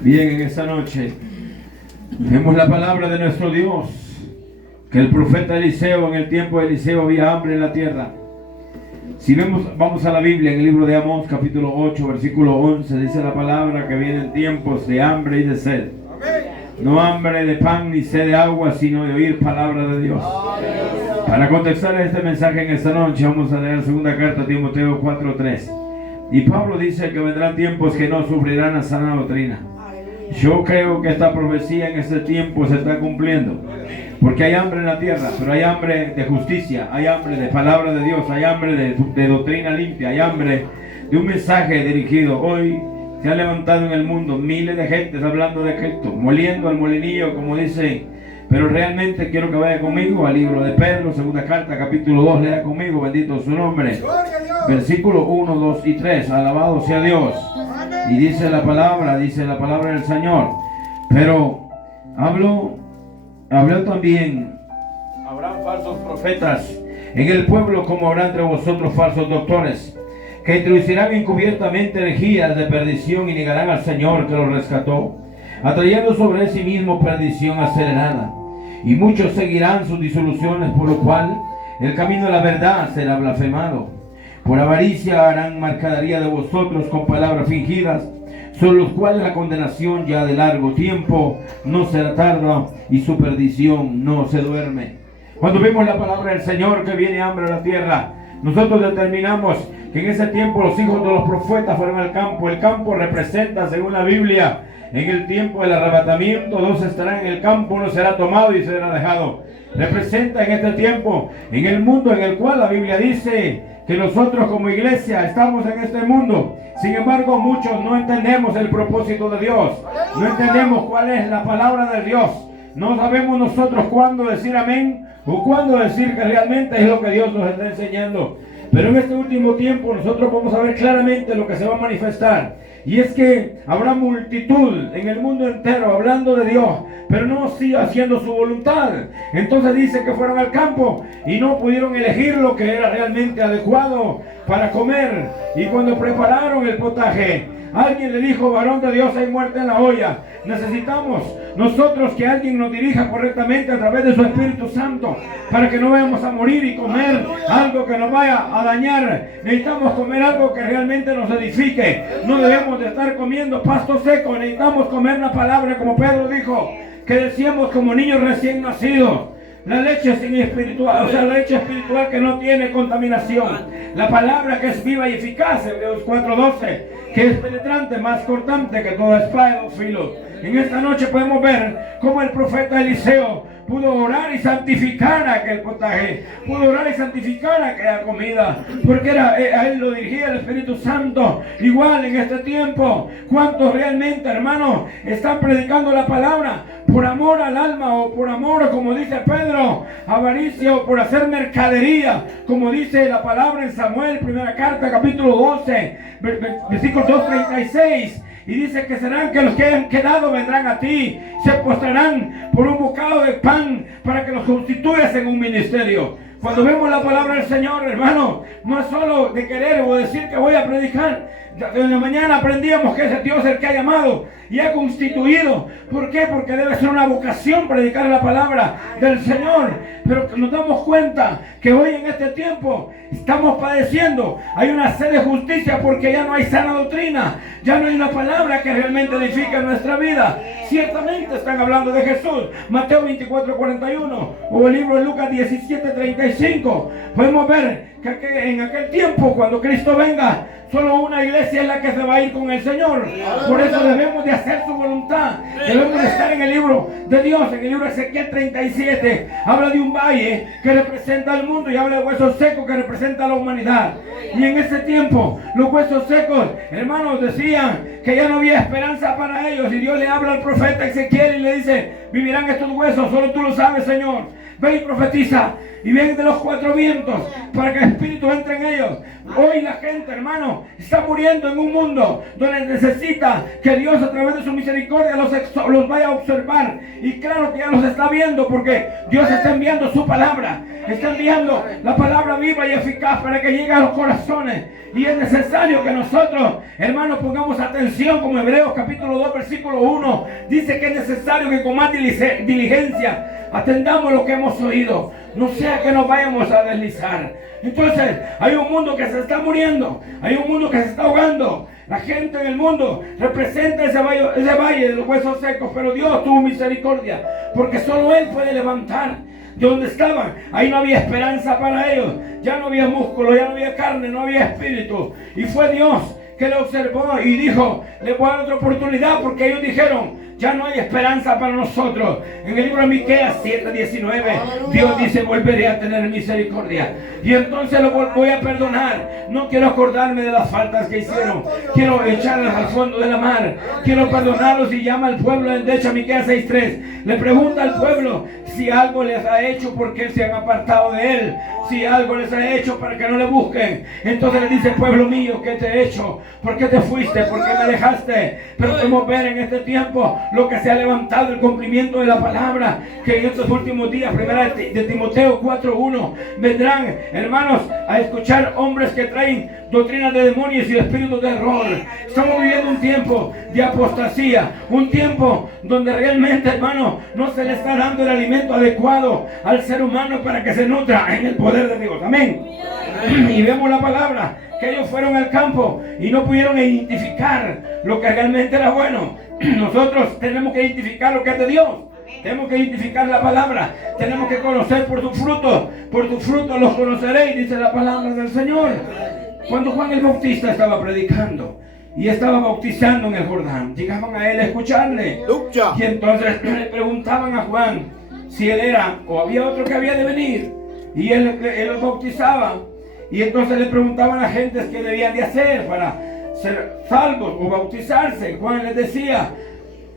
Bien, en esta noche vemos la palabra de nuestro Dios, que el profeta Eliseo, en el tiempo de Eliseo había hambre en la tierra. Si vamos a la Biblia, en el libro de Amós, capítulo 8, versículo 11, dice la palabra que vienen tiempos de hambre y de sed. No hambre de pan ni sed de agua, sino de oír palabra de Dios. Para contestar este mensaje en esta noche, vamos a leer la segunda carta a Timoteo 4:3. Y Pablo dice que vendrán tiempos que no sufrirán la sana doctrina. Yo creo que esta profecía en este tiempo se está cumpliendo, porque hay hambre en la tierra, pero hay hambre de justicia, hay hambre de palabra de Dios, hay hambre de doctrina limpia, hay hambre de un mensaje dirigido. Hoy se ha levantado en el mundo miles de gentes hablando de Cristo, moliendo al molinillo, como dicen. Pero realmente quiero que vaya conmigo al libro de Pedro, segunda carta, capítulo 2, lea conmigo, bendito su nombre. Versículo 1, 2 y 3, alabado sea Dios. Y dice la palabra del Señor. Pero habló también, habrán falsos profetas en el pueblo, como habrá entre vosotros falsos doctores, que introducirán encubiertamente herejías de perdición y negarán al Señor que los rescató, atrayendo sobre sí mismo perdición acelerada. Y muchos seguirán sus disoluciones, por lo cual el camino de la verdad será blasfemado. Por avaricia harán mercadería de vosotros con palabras fingidas, sobre los cuales la condenación ya de largo tiempo no será tarda y su perdición no se duerme. Cuando vemos la palabra del Señor que viene hambre a la tierra, nosotros determinamos que en ese tiempo los hijos de los profetas fueron al campo. El campo representa, según la Biblia, en el tiempo del arrebatamiento, dos estarán en el campo, uno será tomado y será dejado. Representa en este tiempo, en el mundo en el cual la Biblia dice que nosotros como iglesia estamos en este mundo. Sin embargo, muchos no entendemos el propósito de Dios, no entendemos cuál es la palabra de Dios. No sabemos nosotros cuándo decir amén o cuándo decir que realmente es lo que Dios nos está enseñando. Pero en este último tiempo nosotros vamos a ver claramente lo que se va a manifestar. Y es que habrá multitud en el mundo entero hablando de Dios, pero no sigue haciendo su voluntad. Entonces dice que fueron al campo y no pudieron elegir lo que era realmente adecuado para comer. Y cuando prepararon el potaje, alguien le dijo: varón de Dios, hay muerte en la olla. Necesitamos nosotros que alguien nos dirija correctamente a través de su Espíritu Santo, para que no vayamos a morir y comer algo que nos vaya a dañar. Necesitamos comer algo que realmente nos edifique. No debemos de estar comiendo pasto seco. Necesitamos comer una palabra, como Pedro dijo, que decíamos como niños recién nacidos. La leche sin espiritual, o sea, la leche espiritual que no tiene contaminación. La palabra que es viva y eficaz, Hebreos 4:12, que es penetrante, más cortante que toda espada de dos filos. En esta noche podemos ver cómo el profeta Eliseo pudo orar y santificar aquel potaje, pudo orar y santificar aquella comida, porque a él lo dirigía el Espíritu Santo. Igual en este tiempo, ¿cuántos realmente, hermanos, están predicando la palabra por amor al alma, o por amor, como dice Pedro, avaricia, o por hacer mercadería, como dice la palabra en Samuel, primera carta, capítulo 12, versículo 2:36? Y dice que serán que los que han quedado vendrán a ti, se postrarán por un bocado de pan para que los constituyas en un ministerio. Cuando vemos la palabra del Señor, hermano, no es solo de querer o decir que voy a predicar. En la mañana aprendíamos que es Dios el que ha llamado y ha constituido. ¿Por qué? Porque debe ser una vocación predicar la palabra del Señor. Pero nos damos cuenta que hoy en este tiempo estamos padeciendo. Hay una sed de justicia porque ya no hay sana doctrina. Ya no hay una palabra que realmente edifica nuestra vida. Ciertamente están hablando de Jesús. Mateo 24:41 o el libro de Lucas 17:35. Podemos ver que en aquel tiempo, cuando Cristo venga, solo una iglesia es la que se va a ir con el Señor. Por eso debemos de hacer su voluntad. Debemos de estar en el libro de Dios. En el libro de Ezequiel 37 habla de un valle que representa al mundo y habla de huesos secos que representa a la humanidad. Y en ese tiempo los huesos secos, hermanos, decían que ya no había esperanza para ellos. Y Dios le habla al profeta Ezequiel y le dice: vivirán estos huesos, solo tú lo sabes, Señor. ve y profetiza. Y ven de los cuatro vientos para que el Espíritu entre en ellos. Hoy la gente, hermano, está muriendo en un mundo donde necesita que Dios a través de su misericordia los vaya a observar. Y claro que ya los está viendo, porque Dios está enviando su palabra. Está enviando la palabra viva y eficaz para que llegue a los corazones. Y es necesario que nosotros, hermanos, pongamos atención, como Hebreos capítulo 2 versículo 1 dice que es necesario que con más diligencia atendamos lo que hemos oído, no sea que nos vayamos a deslizar. Entonces hay un mundo que se está muriendo, hay un mundo que se está ahogando. La gente en el mundo representa ese valle de los huesos secos, pero Dios tuvo misericordia, porque solo Él puede levantar de donde estaban. Ahí no había esperanza para ellos, ya no había músculo, ya no había carne, no había espíritu. Y fue Dios que lo observó y dijo, le voy a dar otra oportunidad, porque ellos dijeron, ya no hay esperanza para nosotros. En el libro de Miqueas 7:19, Dios dice, volveré a tener misericordia y entonces lo voy a perdonar. No quiero acordarme de las faltas que hicieron, quiero echarlas al fondo de la mar, quiero perdonarlos. Y llama al pueblo, de hecho Miqueas 6:3 le pregunta al pueblo si algo les ha hecho porque se han apartado de él, si algo les ha hecho para que no le busquen. Entonces le dice, pueblo mío, ¿qué te he hecho? ¿Por qué te fuiste? ¿Por qué me dejaste? Pero podemos ver en este tiempo lo que se ha levantado, el cumplimiento de la palabra, que en estos últimos días, primera de Timoteo 4:1, vendrán, hermanos, a escuchar hombres que traen doctrinas de demonios y espíritus de error. Estamos viviendo un tiempo de apostasía, un tiempo donde realmente, hermano, no se le está dando el alimento adecuado al ser humano para que se nutra en el poder de Dios. Amén. Y vemos la palabra, que ellos fueron al campo y no pudieron identificar lo que realmente era bueno. Nosotros tenemos que identificar lo que es de Dios. Tenemos que identificar la palabra. Tenemos que conocer por tus frutos. Por tus frutos los conoceréis, dice la palabra del Señor. Cuando Juan el Bautista estaba predicando y estaba bautizando en el Jordán, llegaban a él a escucharle. Y entonces le preguntaban a Juan si él era o había otro que había de venir. Y él los bautizaba. Y entonces le preguntaban a la gente qué debían de hacer para ser salvos o bautizarse. Juan les decía,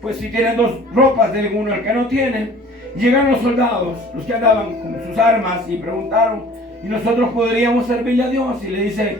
pues si tienen dos ropas, den uno al que no tiene. Llegaron los soldados, los que andaban con sus armas, y preguntaron, ¿y nosotros podríamos servirle a Dios? Y le dice,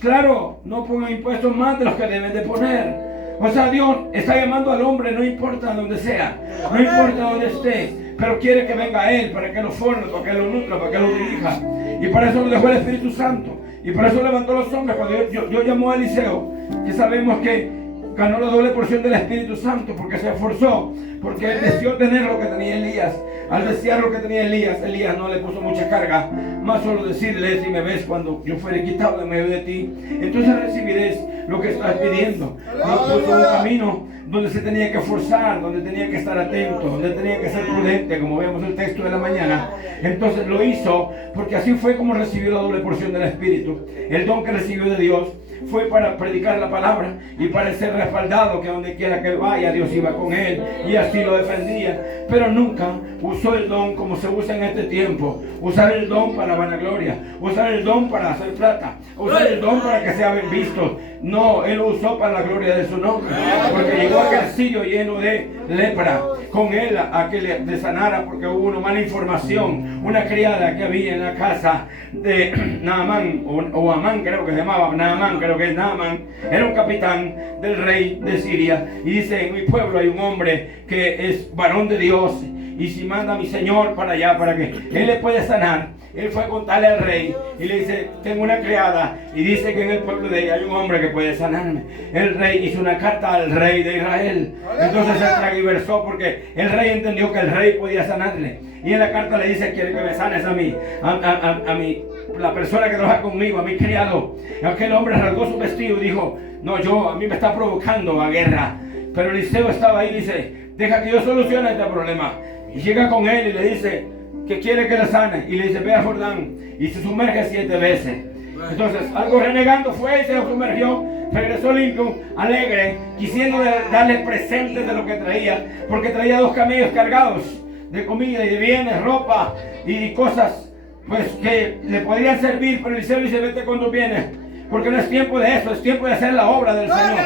claro, no pongan impuestos más de los que deben de poner. O sea, Dios está llamando al hombre, no importa dónde sea, no importa dónde esté, pero quiere que venga a Él para que lo forme, para que lo nutra, para que lo dirija. Y para eso lo dejó el Espíritu Santo. Y por eso levantó los hombres. Cuando yo llamó a Eliseo, que sabemos que ganó la doble porción del Espíritu Santo, porque se esforzó, porque él deseó tener lo que tenía Elías. Al desear lo que tenía Elías, Elías no le puso mucha carga, más solo decirle, si me ves cuando yo fuere quitado de medio de ti, entonces recibiréis lo que estás pidiendo. No puso un camino donde se tenía que esforzar, donde tenía que estar atento, donde tenía que ser prudente, como vemos el texto de la mañana. Entonces lo hizo, porque así fue como recibió la doble porción del Espíritu. El don que recibió de Dios fue para predicar la palabra y para ser respaldado, que donde quiera que él vaya, Dios iba con él, y así lo defendía. Pero nunca usó el don como se usa en este tiempo, usar el don para vanagloria, usar el don para hacer plata, usar el don para que sea bien visto. No, él lo usó para la gloria de su nombre, porque llegó aquel sitio lleno de lepra, con él a que le sanara, porque hubo una mala información. Una criada que había en la casa de Naamán, o Amán, creo que se llamaba Naamán, creo que es Naamán, era un capitán del rey de Siria, y dice, en mi pueblo hay un hombre que es varón de Dios, y si manda a mi señor para allá, para que él le puede sanar. Él fue a contarle al rey y le dice, tengo una criada y dice que en el pueblo de ella hay un hombre que puede sanarme. El rey hizo una carta al rey de Israel. Entonces se transversó, porque el rey entendió que el rey podía sanarle. Y en la carta le dice, quiere que me sanes a mí, a mí, la persona que trabaja conmigo, a mi criado. Aquel hombre rasgó su vestido y dijo, no, a mí me está provocando a guerra. Pero Eliseo estaba ahí y dice, deja que yo solucione este problema. Y llega con él y le dice que quiere que le sane, y le dice, ve a Jordán, y se sumerge 7 veces. Entonces, algo renegando fue y se sumergió, regresó limpio, alegre, quisiendo darle presentes de lo que traía, porque traía 2 camellos cargados de comida y de bienes, ropa y cosas, pues que le podrían servir. Pero Eliseo dice, vete con tus bienes, porque no es tiempo de eso, es tiempo de hacer la obra del Señor.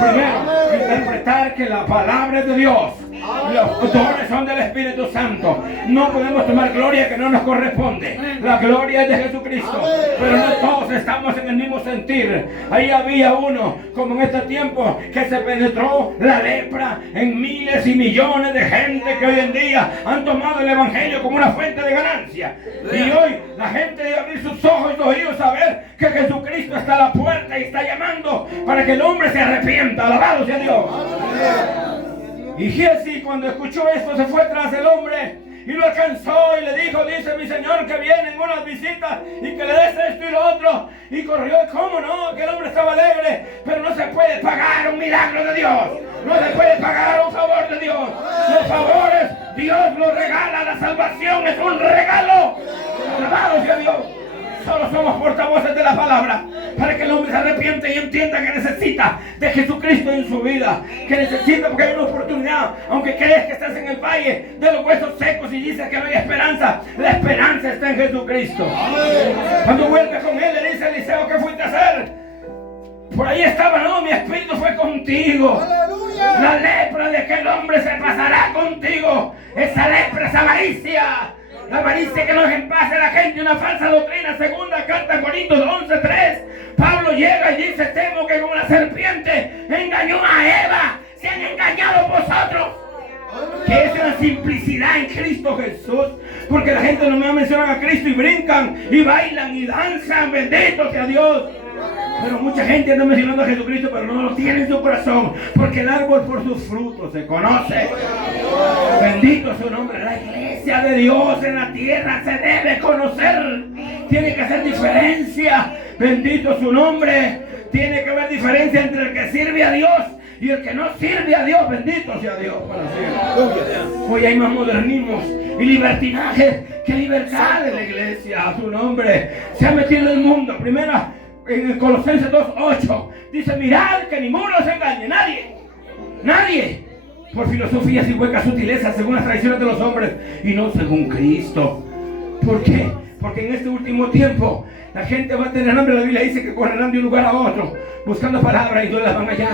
Primero, interpretar que la palabra es de Dios. Los dones son del Espíritu Santo. No podemos tomar gloria que no nos corresponde. La gloria es de Jesucristo. Pero no todos estamos en el mismo sentir. Ahí había uno, como en este tiempo, que se penetró la lepra en miles y millones de gente que hoy en día han tomado el Evangelio como una fuente de ganancia. Y hoy la gente debe abrir sus ojos y sus oídos a ver que Jesucristo está a la puerta y está llamando para que el hombre se arrepienta. Alabado sea Dios. Y Giesi, cuando escuchó esto, se fue tras el hombre y lo alcanzó y le dijo: dice mi señor que vienen unas visitas y que le des esto y lo otro. Y corrió. ¿Cómo no? Que el hombre estaba alegre. Pero no se puede pagar un milagro de Dios. No se puede pagar un favor de Dios. Los favores Dios los regala. La salvación es un regalo. Alabado sea Dios. Solo somos portavoces de la palabra para que el hombre se arrepiente y entienda que necesita de Jesucristo en su vida, que necesita, porque hay una oportunidad. Aunque crees que estás en el valle de los huesos secos y dices que no hay esperanza, la esperanza está en Jesucristo. Cuando vuelve con él, le dice a Eliseo: ¿qué fuiste a hacer? Por ahí estaba. No, mi espíritu fue contigo. La lepra de aquel hombre se pasará contigo. Esa lepra es avaricia. La avaricia que nos empase a la gente, una falsa doctrina. Segunda carta a Corintios 11:3. Pablo llega y dice: temo que como la serpiente engañó a Eva, se han engañado vosotros. Que es una simplicidad en Cristo Jesús. Porque la gente no me menciona a Cristo y brincan y bailan y danzan. Bendito sea Dios. Pero mucha gente anda mencionando a Jesucristo, pero no lo tiene en su corazón, porque el árbol por sus frutos se conoce. Bendito su nombre. La iglesia de Dios en la tierra se debe conocer. Tiene que hacer diferencia. Bendito su nombre. Tiene que haber diferencia entre el que sirve a Dios y el que no sirve a Dios. Bendito sea Dios para siempre. Hoy hay más modernismos y libertinaje que libertad en la iglesia. A su nombre. Se ha metido el mundo. Primera, en Colosenses 2:8 dice: mirad que ninguno se engañe. Nadie por filosofías y huecas sutilezas, según las tradiciones de los hombres y no según Cristo. ¿Por qué? Porque en este último tiempo la gente va a tener hambre. La Biblia dice que correrán de un lugar a otro buscando palabras y no las van a hallar.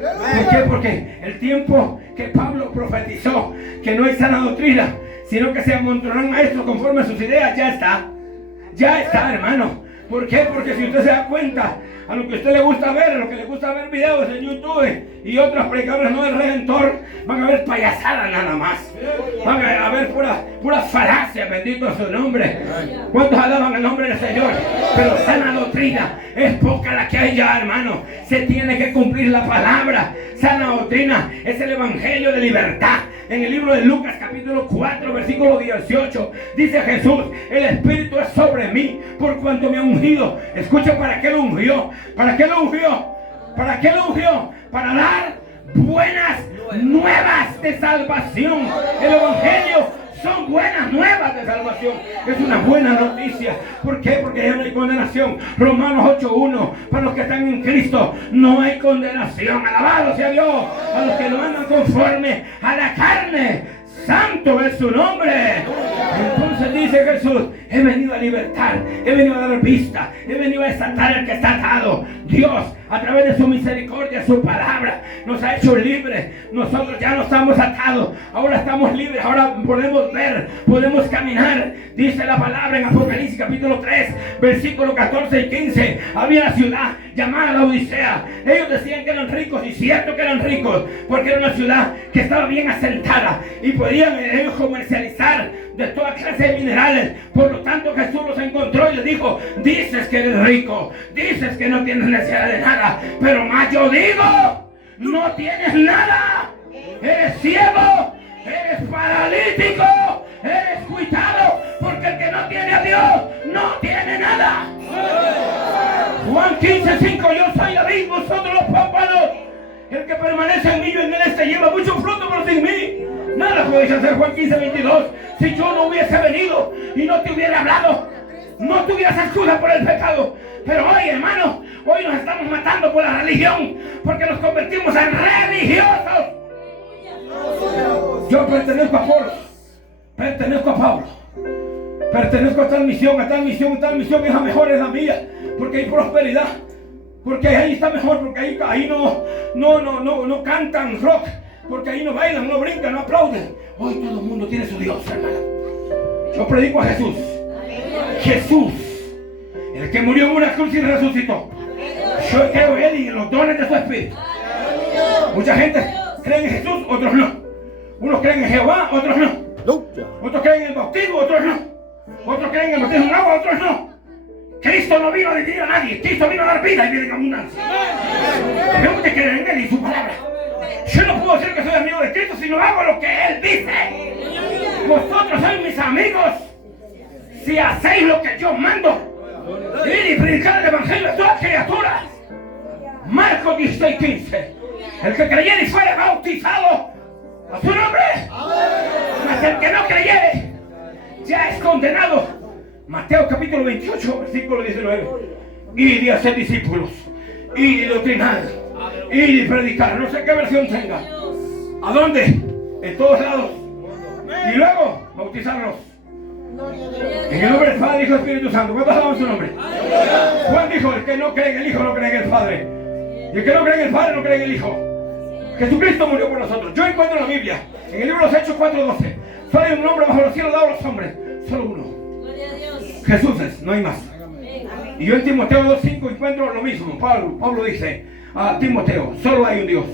¿Por qué? Porque el tiempo que Pablo profetizó que no hay sana doctrina, sino que se amontonarán maestros conforme a sus ideas, ya está, hermano. ¿Por qué? Porque si usted se da cuenta, a lo que a usted le gusta ver, a lo que le gusta ver videos en YouTube y otros predicadores no del Redentor, van a ver payasadas nada más. Van a ver pura falacia. Bendito su nombre. ¿Cuántos alaban el nombre del Señor? Pero sana doctrina es poca la que hay ya, hermano. Se tiene que cumplir la palabra. Sana doctrina es el evangelio de libertad. En el libro de Lucas capítulo 4 versículo 18 dice Jesús: el Espíritu es sobre mí por cuanto me ha ungido. Escucha, ¿para qué lo ungió? ¿Para qué lo ungió? ¿Para qué lo ungió? Para dar buenas nuevas de salvación. El evangelio son buenas nuevas de salvación. Es una buena noticia. ¿Por qué? Porque ya no hay condenación. Romanos 8:1. Para los que están en Cristo no hay condenación. Alabado sea Dios. A los que no andan conforme a la carne. Santo es su nombre. Entonces dice Jesús: he venido a libertar, he venido a dar vista, he venido a desatar el que está atado. Dios, a través de su misericordia, su palabra, nos ha hecho libres. Nosotros ya no estamos atados, ahora estamos libres, ahora podemos ver, podemos caminar. Dice la palabra en Apocalipsis capítulo 3 versículos 14 y 15. Había una ciudad llamada la Odisea. Ellos decían que eran ricos, y cierto que eran ricos, porque era una ciudad que estaba bien asentada y podían ellos comercializar de toda clase de minerales. Por lo tanto, Jesús los encontró y les dijo: dices que eres rico, dices que no tienes necesidad de nada, pero más yo digo, no tienes nada. Eres ciego, eres paralítico, eres cuitado, porque el que no tiene a Dios no tiene nada. Juan 15:5. Yo soy la vid, vosotros los pámpanos. El que permanece en mí y en él este lleva mucho fruto, pero sin mí nada podéis hacer. Juan 15:22. Si yo no hubiese venido y no te hubiera hablado, no tuvieras excusa por el pecado. Pero hoy, hermano, hoy nos estamos matando por la religión, porque nos convertimos en religiosos. Yo pertenezco a Apolo, pertenezco a Pablo, pertenezco a tal misión, a tal misión, a tal misión. Esa mejor es la mía, porque hay prosperidad, porque ahí está mejor, porque ahí no cantan rock, porque ahí no bailan, no brincan, no aplauden. Hoy todo el mundo tiene su Dios, hermano. Yo predico a Jesús. Jesús, el que murió en una cruz y resucitó. Yo creo en Él y en los dones de su Espíritu. Mucha gente cree en Jesús, otros no. Unos creen en Jehová, otros no. Otros creen en el bautismo, otros no. Otros creen en el bautismo en agua, otros no. Cristo no vino a dividir a nadie. Cristo vino a dar vida y vida en abundancia. Tenemos que creer en Él y su palabra. Yo no puedo decir que soy amigo de Cristo si no hago lo que Él dice. Vosotros sois mis amigos si hacéis lo que yo mando. Ir y predicar el evangelio a todas criaturas. Marcos 16:15. El que creyere y fuere bautizado a su nombre, mas el que no creyere ya es condenado. Mateo capítulo 28, versículo 19. Ir y hacer discípulos, ir y doctrinar, ir y predicar. No sé qué versión tenga. ¿A dónde? En todos lados. Y luego bautizarlos en el nombre del Padre, Hijo y Espíritu Santo. ¿Cuántos alaban su nombre? Juan dijo: el que no cree en el Hijo no cree en el Padre, y el que no cree en el Padre no cree en el Hijo. Jesucristo murió por nosotros. Yo encuentro en la Biblia, en el libro de los Hechos 4:12, solo hay un nombre bajo los cielos dado a los hombres, solo uno. Jesús es, no hay más. Y yo en Timoteo 2:5 encuentro lo mismo. Pablo dice a Timoteo: solo hay un Dios,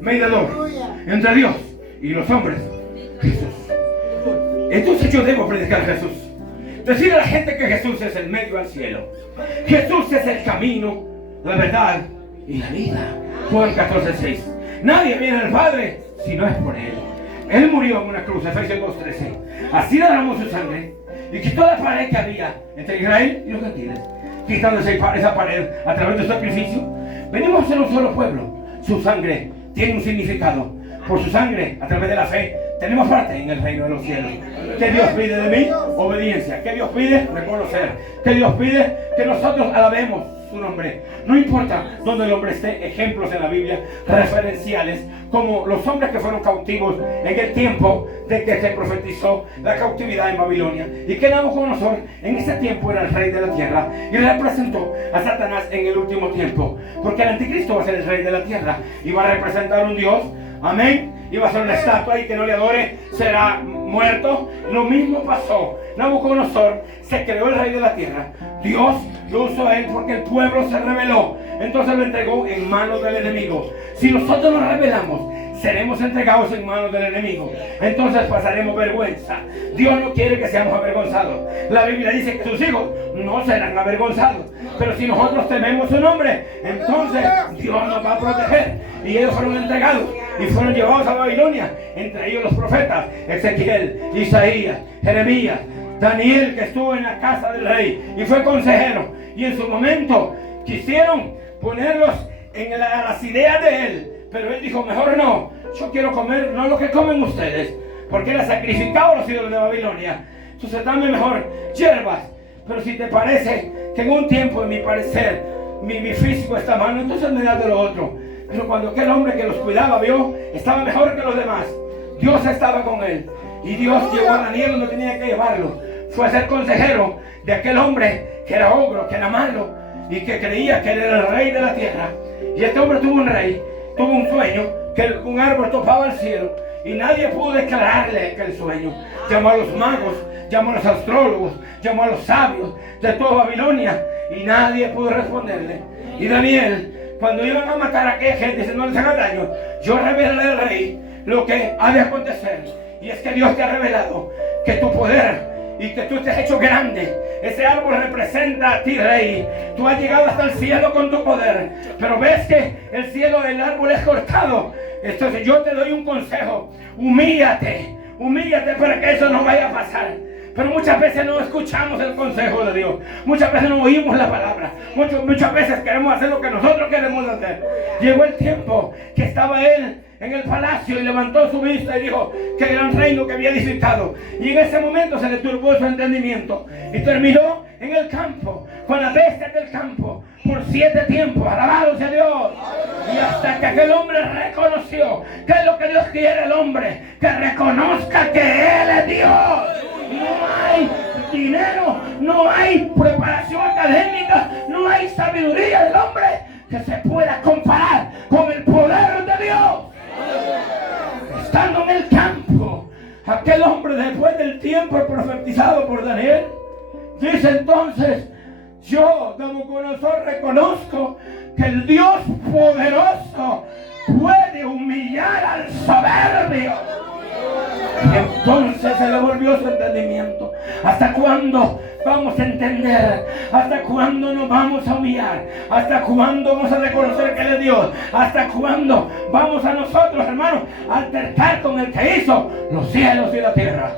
mediador entre Dios y los hombres, Jesús. Entonces yo debo predicar a Jesús. Decirle a la gente que Jesús es el medio al cielo. Jesús es el camino, la verdad y la vida. Juan 14:6. Nadie viene al Padre si no es por Él. Él murió en una cruz, Efesios 2:13. Así derramó su sangre y quitó la pared que había entre Israel y los gentiles. Quitando esa pared a través de su sacrificio, venimos a ser un solo pueblo. Su sangre tiene un significado. Por su sangre, a través de la fe, tenemos parte en el reino de los cielos. ¿Qué Dios pide de mí? Obediencia. ¿Qué Dios pide? Reconocer. ¿Qué Dios pide? Que nosotros alabemos su nombre. No importa dónde el hombre esté. Ejemplos en la Biblia referenciales, como los hombres que fueron cautivos en el tiempo de que se profetizó la cautividad en Babilonia, y que Nabucodonosor en ese tiempo era el rey de la tierra y representó a Satanás en el último tiempo, porque el anticristo va a ser el rey de la tierra y va a representar un Dios. Amén. Y va a ser una estatua, y que no le adore será muerto. Lo mismo pasó. Nabucodonosor se creó el rey de la tierra. Dios lo usó a él porque el pueblo se rebeló. Entonces lo entregó en manos del enemigo. Si nosotros nos rebelamos, seremos entregados en manos del enemigo. Entonces pasaremos vergüenza. Dios no quiere que seamos avergonzados. La Biblia dice que sus hijos no serán avergonzados. Pero si nosotros tememos su nombre, entonces Dios nos va a proteger. Y ellos fueron entregados y fueron llevados a Babilonia. Entre ellos los profetas Ezequiel, Isaías, Jeremías, Daniel, que estuvo en la casa del rey y fue consejero. Y en su momento quisieron ponerlos en las ideas de él, pero él dijo: mejor no, yo quiero comer no lo que comen ustedes, porque era sacrificado a los ídolos de Babilonia. Entonces dame mejor hierbas. Pero si te parece que en un tiempo, en mi parecer, mi físico está mal, entonces me das de lo otro. Pero cuando aquel hombre que los cuidaba vio, estaba mejor que los demás. Dios estaba con él. Y Dios llevó a Daniel donde tenía que llevarlo. Fue a ser consejero de aquel hombre que era ogro, que era malo, y que creía que él era el rey de la tierra. Y este hombre tuvo un rey, tuvo un sueño, que un árbol topaba el cielo, y nadie pudo declararle aquel sueño. Llamó a los magos, llamó a los astrólogos, llamó a los sabios de toda Babilonia, y nadie pudo responderle. Y Daniel, cuando iban a matar a aquella gente, dice: no les hagan daño, yo revelaré al rey lo que ha de acontecer. Y es que Dios te ha revelado que tu poder y que tú te has hecho grande. Ese árbol representa a ti, rey. Tú has llegado hasta el cielo con tu poder, pero ves que el cielo del árbol es cortado. Entonces yo te doy un consejo: humíllate, humíllate para que eso no vaya a pasar. Pero muchas veces no escuchamos el consejo de Dios. Muchas veces no oímos la palabra. Muchas veces queremos hacer lo que nosotros queremos hacer. Llegó el tiempo que estaba él en el palacio y levantó su vista y dijo: qué gran reino que había edificado. Y en ese momento se le turbó su entendimiento y terminó en el campo con las bestias del campo por 7 tiempos. Alabado sea Dios. Y hasta que aquel hombre reconoció que es lo que Dios quiere el hombre, que reconozca que Él es Dios. No hay dinero, no hay preparación académica, no hay sabiduría del hombre que se pueda comparar con el poder de Dios. Aquel hombre, después del tiempo profetizado por Daniel, dice entonces: yo, Nabucodonosor, reconozco que el Dios poderoso puede humillar al soberbio. Y entonces se le volvió su entendimiento. ¿Hasta cuándo vamos a entender? ¿Hasta cuándo nos vamos a humillar? ¿Hasta cuándo vamos a reconocer que Él es Dios? ¿Hasta cuándo vamos a nosotros, hermanos, a altercar con el que hizo los cielos y la tierra?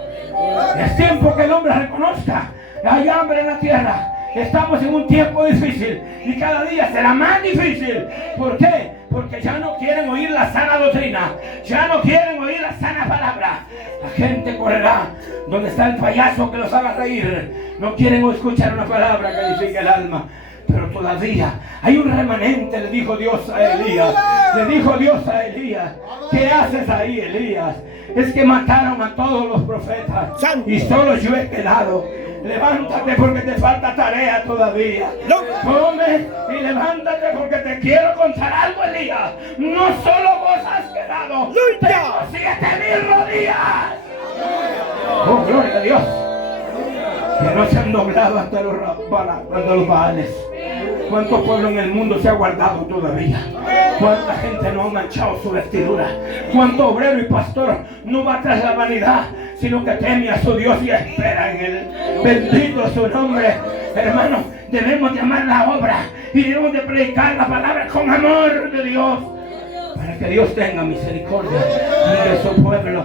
Es tiempo que el hombre reconozca: hay hambre en la tierra. Estamos en un tiempo difícil y cada día será más difícil. ¿Por qué? Porque ya no quieren oír la sana doctrina, ya no quieren oír la sana palabra. La gente correrá donde está el payaso que los haga reír. No quieren escuchar una palabra que edifique el alma. Pero todavía hay un remanente, le dijo Dios a Elías. Le dijo Dios a Elías: ¿qué haces ahí, Elías? Es que mataron a todos los profetas y solo yo he quedado. Levántate porque te falta tarea todavía. Come y levántate porque te quiero contar algo, Elías. No solo vos has quedado, tengo 7,000 rodillas. Oh, gloria a Dios. Que no se han doblado ante los Baales. ¿Cuánto pueblo en el mundo se ha guardado todavía? ¿Cuánta gente no ha manchado su vestidura? ¿Cuánto obrero y pastor no va tras la vanidad, sino que teme a su Dios y espera en Él? Bendito su nombre. Hermanos, debemos de amar la obra y debemos de predicar la palabra con amor de Dios, para que Dios tenga misericordia de su pueblo.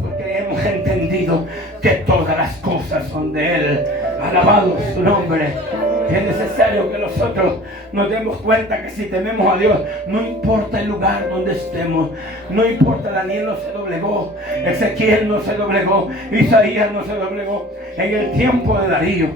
Porque hemos entendido que todas las cosas son de Él. Alabado su nombre. Es necesario que nosotros nos demos cuenta que si tememos a Dios, no importa el lugar donde estemos, no importa. Daniel no se doblegó, Ezequiel no se doblegó, Isaías no se doblegó. En el tiempo de Darío,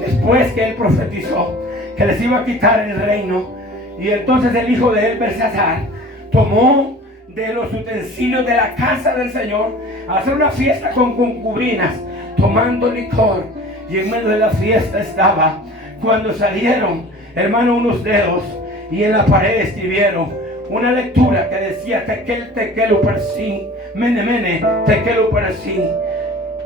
después que él profetizó que les iba a quitar el reino, y entonces el hijo de él, Belsasar, tomó de los utensilios de la casa del Señor a hacer una fiesta con concubinas, tomando licor. Y en medio de la fiesta estaba, cuando salieron, hermano, unos dedos, y en la pared escribieron una lectura que decía: Tekel, Tekel, Uparsin, Mene, Mene, Tekel, Uparsin.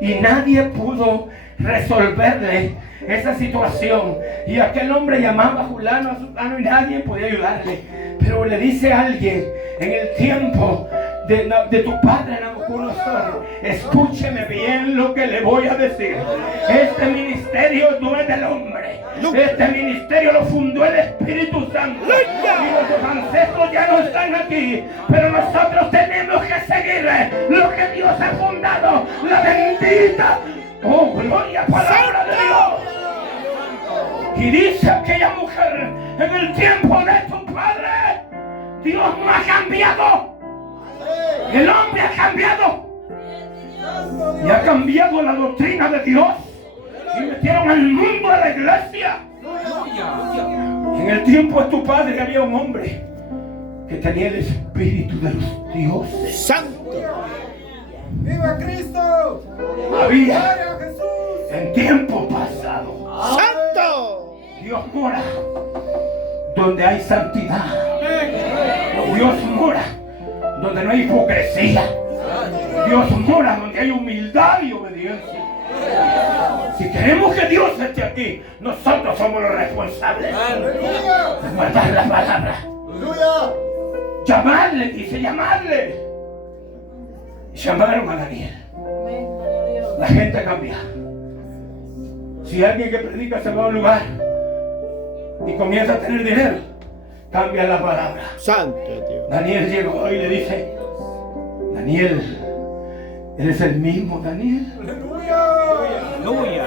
Y nadie pudo resolverle esa situación. Y aquel hombre llamaba a fulano, a sultano, y nadie podía ayudarle. Pero le dice a alguien: en el tiempo de tu padre Nabucodonosor, escúcheme bien lo que le voy a decir. Este ministerio no es del hombre. Este ministerio lo fundó el Espíritu Santo. Y nuestros ancestros ya no están aquí, pero nosotros tenemos que seguir lo que Dios ha fundado. La bendita, oh gloria, palabra de Dios. Y dice aquella mujer: en el tiempo de tu padre, Dios no ha cambiado. El hombre ha cambiado. Y ha cambiado la doctrina de Dios. Y metieron al mundo a la iglesia. En el tiempo de tu padre había un hombre que tenía el espíritu de los dioses. ¡Santo! ¡Viva Cristo! Había en tiempo pasado. ¡Santo! Dios mora donde hay santidad. Dios mora donde no hay hipocresía. Dios mora donde hay humildad y obediencia. Si queremos que Dios esté aquí, nosotros somos los responsables de guardar la palabra. Llamarle, dice, llamarle. Y llamaron a Daniel. La gente cambia. Si alguien que predica se va a un lugar y comienza a tener dinero, cambia la palabra. Santo Dios. Daniel llegó y le dice: Daniel, ¿eres el mismo Daniel? Aleluya.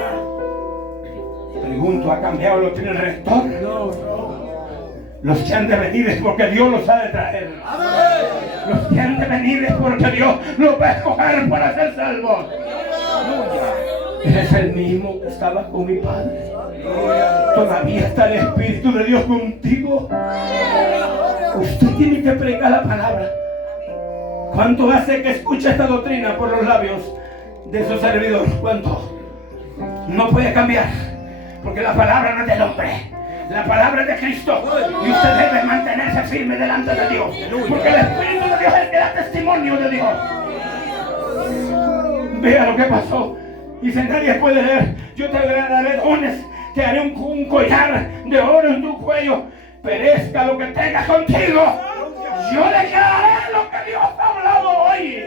Pregunto: ¿ha cambiado lo que tiene el rector? No. Los que han de venir es porque Dios los ha de traer. Los que han de venir es porque Dios los va a escoger para ser salvos. Eres el mismo que estaba con mi padre. Todavía está el Espíritu de Dios contigo. Usted tiene que predicar la palabra. ¿Cuánto hace que escucha esta doctrina por los labios de su servidor? ¿Cuánto? No puede cambiar, porque la palabra no es del hombre. La palabra es de Cristo. Y usted debe mantenerse firme delante de Dios, porque el Espíritu de Dios es el que da testimonio de Dios. Mira lo que pasó. Dice, nadie puede leer. Yo te daré dones. Te haré un collar de oro en tu cuello. Perezca lo que tengas contigo. Yo declararé lo que Dios ha hablado hoy.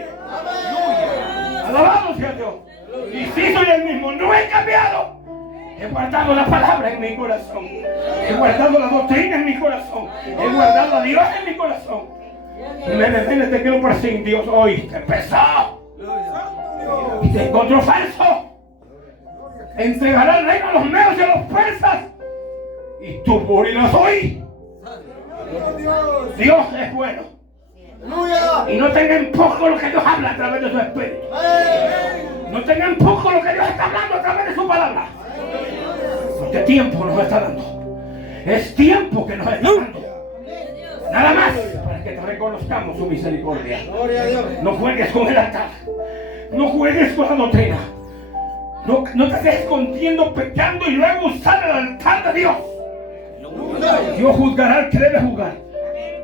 Alabado sea Dios. Y si soy el mismo, no he cambiado. He guardado la palabra en mi corazón. He guardado la doctrina en mi corazón. He guardado a Dios en mi corazón. Ven, te quiero por sin Dios hoy. Te empezó. Y te encontró falso. Entregará el reino a los medos y a los persas. Y tú morirás hoy. Dios es bueno. Y no tengan poco lo que Dios habla a través de su espíritu. No tengan poco lo que Dios está hablando a través de su palabra. Porque tiempo nos está dando. Es tiempo que nos está dando. Nada más para que te reconozcamos su misericordia. No juegues con el altar. No juegues con la doctrina. No te estés escondiendo, pecando y luego usar el altar de Dios. Dios juzgará al que debe juzgar.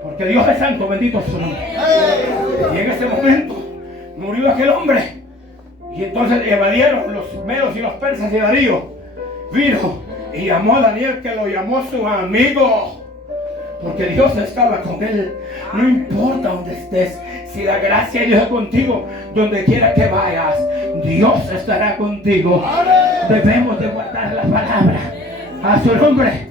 Porque Dios es santo, bendito su nombre. Y en ese momento murió aquel hombre. Y entonces evadieron los medos y los persas y Darío. Vino y llamó a Daniel, que lo llamó su amigo. Porque Dios estaba con él. No importa donde estés, si la gracia de Dios es contigo, donde quiera que vayas, Dios estará contigo. Debemos de guardar la palabra a su nombre.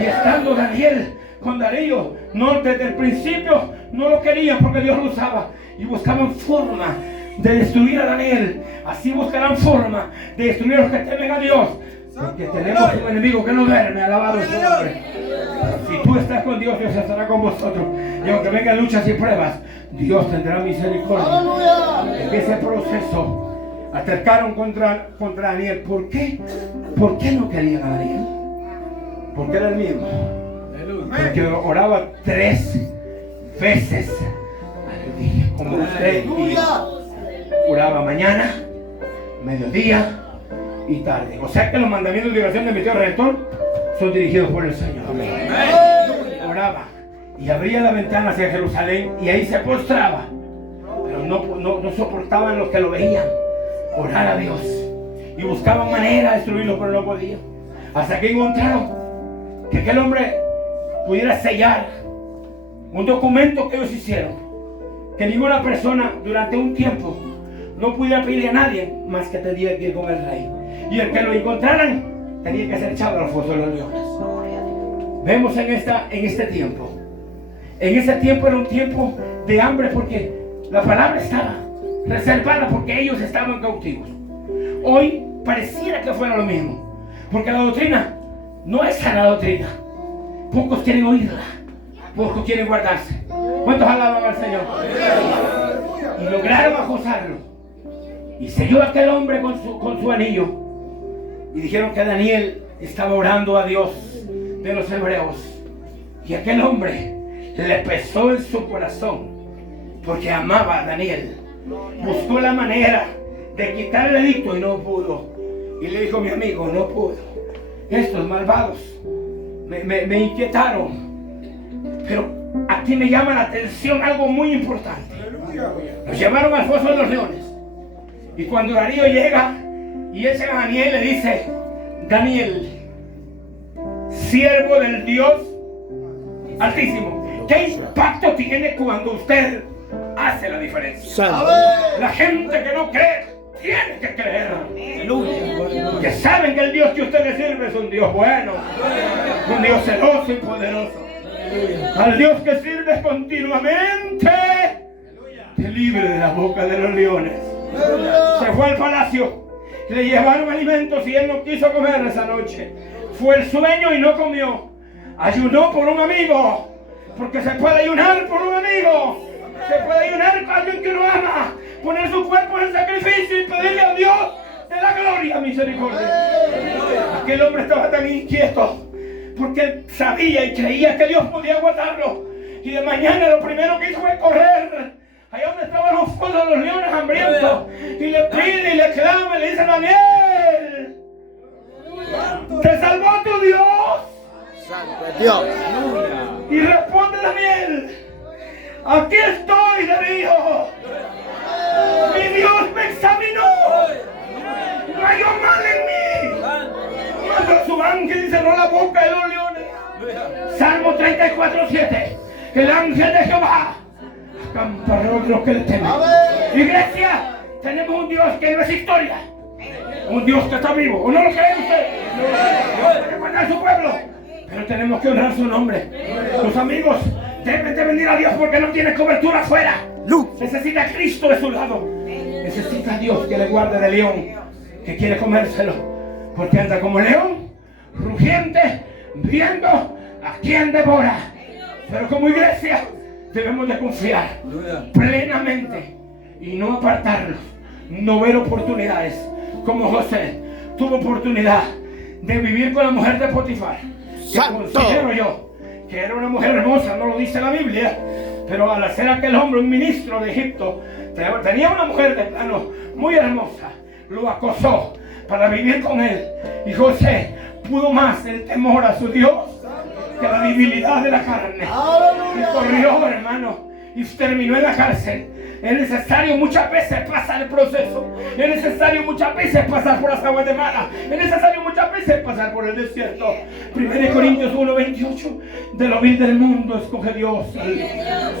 Y estando Daniel con Darío, no, desde el principio no lo querían porque Dios lo usaba. Y buscaban forma de destruir a Daniel. Así buscarán forma de destruir a los que temen a Dios. Porque tenemos un enemigo que no duerme, alabado su nombre. Si tú estás con Dios, Dios estará con vosotros. Y aunque vengan luchas y pruebas, Dios tendrá misericordia. En ese proceso acercaron contra Daniel. ¿Por qué? ¿Por qué no querían a Daniel? Porque era el mismo. Porque oraba 3 veces al día, como usted y yo. Oraba mañana, mediodía y tarde. O sea que los mandamientos de oración de mi Dios Redentor son dirigidos por el Señor. Oraba y abría la ventana hacia Jerusalén y ahí se postraba. Pero no soportaban los que lo veían. Orar a Dios. Y buscaban manera de destruirlo, pero no podían. Hasta que encontraron que aquel hombre pudiera sellar un documento que ellos hicieron. Que ninguna persona durante un tiempo no pudiera pedirle a nadie más que tenía que ir con el rey. Y el que lo encontraran tenía que ser echado al foso de los leones. Vemos en este tiempo. En ese tiempo era un tiempo de hambre porque la palabra estaba reservada porque ellos estaban cautivos. Hoy pareciera que fuera lo mismo. Porque la doctrina no es sana doctrina. Pocos quieren oírla. Pocos quieren guardarse. ¿Cuántos alaban al Señor? Y lograron acosarlo. Y selló aquel hombre con su anillo. Y dijeron que Daniel estaba orando a Dios de los hebreos. Y aquel hombre le pesó en su corazón porque amaba a Daniel. Buscó la manera de quitar el edicto y no pudo. Y le dijo: mi amigo, no pudo. Estos malvados me inquietaron. Pero aquí me llama la atención algo muy importante. Los llevaron al foso de los leones. Y cuando Darío llega y echa a Daniel, le dice: Daniel, siervo del Dios Altísimo, ¿qué impacto tiene cuando usted hace la diferencia? La gente que no cree tiene que creer. Que saben que el Dios que usted le sirve es un Dios bueno, un Dios celoso y poderoso. Al Dios que sirve continuamente te libre de la boca de los leones. Se fue al palacio, le llevaron alimentos y él no quiso comer esa noche. Fue el sueño y no comió. Ayunó por un amigo, porque se puede ayunar por un amigo. Se puede ayunar con alguien que uno ama, poner su cuerpo en sacrificio y pedirle a Dios de la gloria, misericordia. Aquel hombre estaba tan inquieto porque él sabía y creía que Dios podía guardarlo. Y de mañana lo primero que hizo fue correr allá donde estaban los focos de los leones hambrientos. Y le pide y le clama y le dice: Daniel, ¿te salvó tu Dios? Santo es Dios. Y responde Daniel: aquí estoy, Darío. Mi Dios me examinó 24:7. El ángel de Jehová acampa alrededor de los que le temen. Iglesia, tenemos un Dios que no es historia. Un Dios que está vivo. ¿O no lo cree usted? Dios tiene que guardar su pueblo. Pero tenemos que honrar su nombre. Los amigos deben de venir a Dios porque no tiene cobertura afuera. Necesita a Cristo de su lado. Necesita a Dios que le guarde de león, que quiere comérselo. Porque anda como león, rugiente, viendo a quien devora. Pero como iglesia debemos de confiar plenamente y no apartarnos, no ver oportunidades. Como José tuvo oportunidad de vivir con la mujer de Potifar, que considero yo que era una mujer hermosa, no lo dice la Biblia, pero al hacer aquel hombre un ministro de Egipto, tenía una mujer de plano muy hermosa, lo acosó para vivir con él, y José pudo más el temor a su Dios que la debilidad de la carne, y corrió, hermano, y terminó en la cárcel. Es necesario muchas veces pasar el proceso. Es necesario muchas veces pasar por las aguas de Mara. Es necesario muchas veces pasar por el desierto. 1 Corintios 1:28. De lo vil del mundo escoge Dios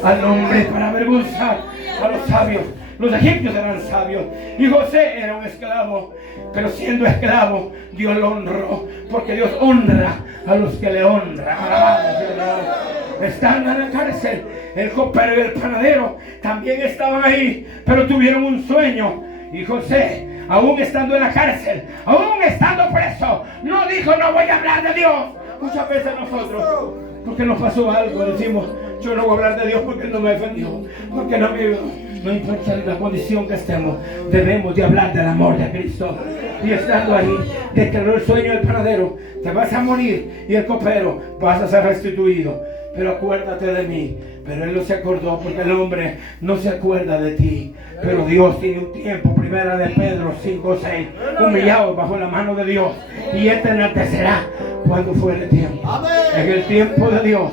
al hombre para avergonzar a los sabios. Los egipcios eran sabios y José era un esclavo. Pero siendo esclavo, Dios lo honró, porque Dios honra a los que le honran. Están en la cárcel. El copero y el panadero también estaban ahí, pero tuvieron un sueño. Y José, aún estando en la cárcel, aún estando preso, no dijo: no voy a hablar de Dios. Muchas veces nosotros, porque nos pasó algo, decimos: yo no voy a hablar de Dios porque Él no me defendió, porque no me... No importa la condición que estemos, debemos de hablar del amor de Cristo. Y estando ahí, declaró el sueño del panadero: te vas a morir, y el copero: vas a ser restituido, pero acuérdate de mí. Pero él no se acordó, porque el hombre no se acuerda de ti. Pero Dios tiene un tiempo. Primera de Pedro 5:6. Humillado bajo la mano de Dios, y Él te enaltecerá cuando fuere tiempo. En el tiempo de Dios,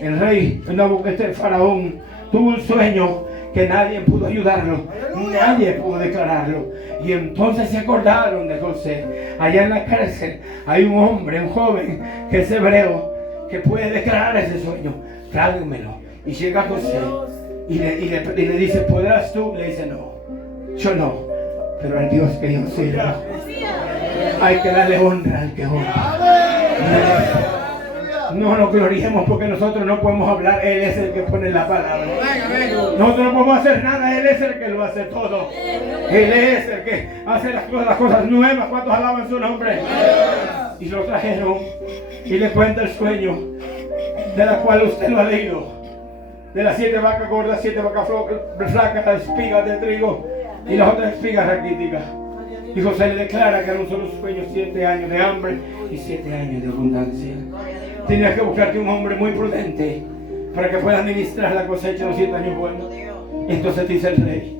el rey el faraón tuvo un sueño que nadie pudo ayudarlo, nadie pudo declararlo. Y entonces se acordaron de José. Allá en la cárcel hay un hombre, un joven, que es hebreo, que puede declarar ese sueño. Tráiganmelo. Y llega José y le dice: ¿podrás tú? Le dice: no, yo no, pero al Dios que yo sirvo. Hay que darle honra al que honra. No nos gloriemos porque nosotros no podemos hablar. Él es el que pone la palabra. Nosotros no podemos hacer nada. Él es el que lo hace todo. Él es el que hace las cosas nuevas. ¿Cuántos alaban su nombre? Y lo trajeron y le cuenta el sueño, de la cual usted lo ha leído, de las 7 vacas gordas, 7 vacas flacas, las espigas de trigo y las otras espigas raquíticas. Y José le declara que eran solo sueños: 7 años de hambre y 7 años de abundancia. Tienes que buscarte un hombre muy prudente para que pueda administrar la cosecha de los 7 años buenos. Entonces dice el rey: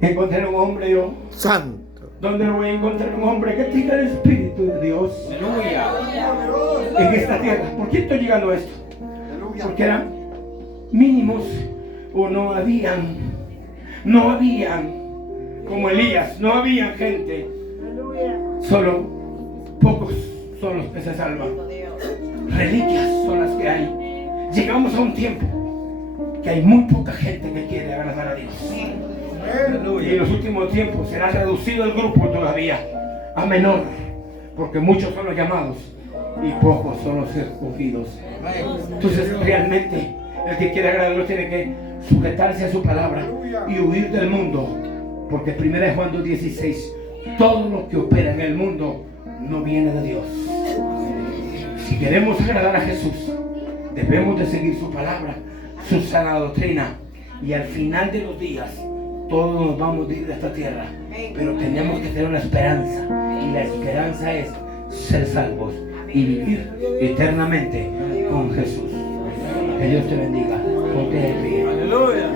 encontré un hombre yo, santo. ¿Dónde lo voy a encontrar? Un hombre que tenga el Espíritu de Dios. Aleluya. En esta tierra. ¿Por qué estoy llegando a esto? Porque eran mínimos, o no habían como Elías, no había gente. Solo pocos son los que se salvan. Reliquias son las que hay. Llegamos a un tiempo que hay muy poca gente que quiere agradar a Dios. Y en los últimos tiempos será reducido el grupo todavía a menor, porque muchos son los llamados y pocos son los escogidos. Entonces realmente el que quiere agradar a Dios tiene que sujetarse a su palabra y huir del mundo, porque 1 Juan 2:16: todo lo que opera en el mundo no viene de Dios. Si queremos agradar a Jesús, debemos de seguir su palabra, su sana doctrina, y al final de los días todos nos vamos a ir de esta tierra, pero tenemos que tener una esperanza, y la esperanza es ser salvos y vivir eternamente con Jesús. Que Dios te bendiga. Ponte de pie. Aleluya.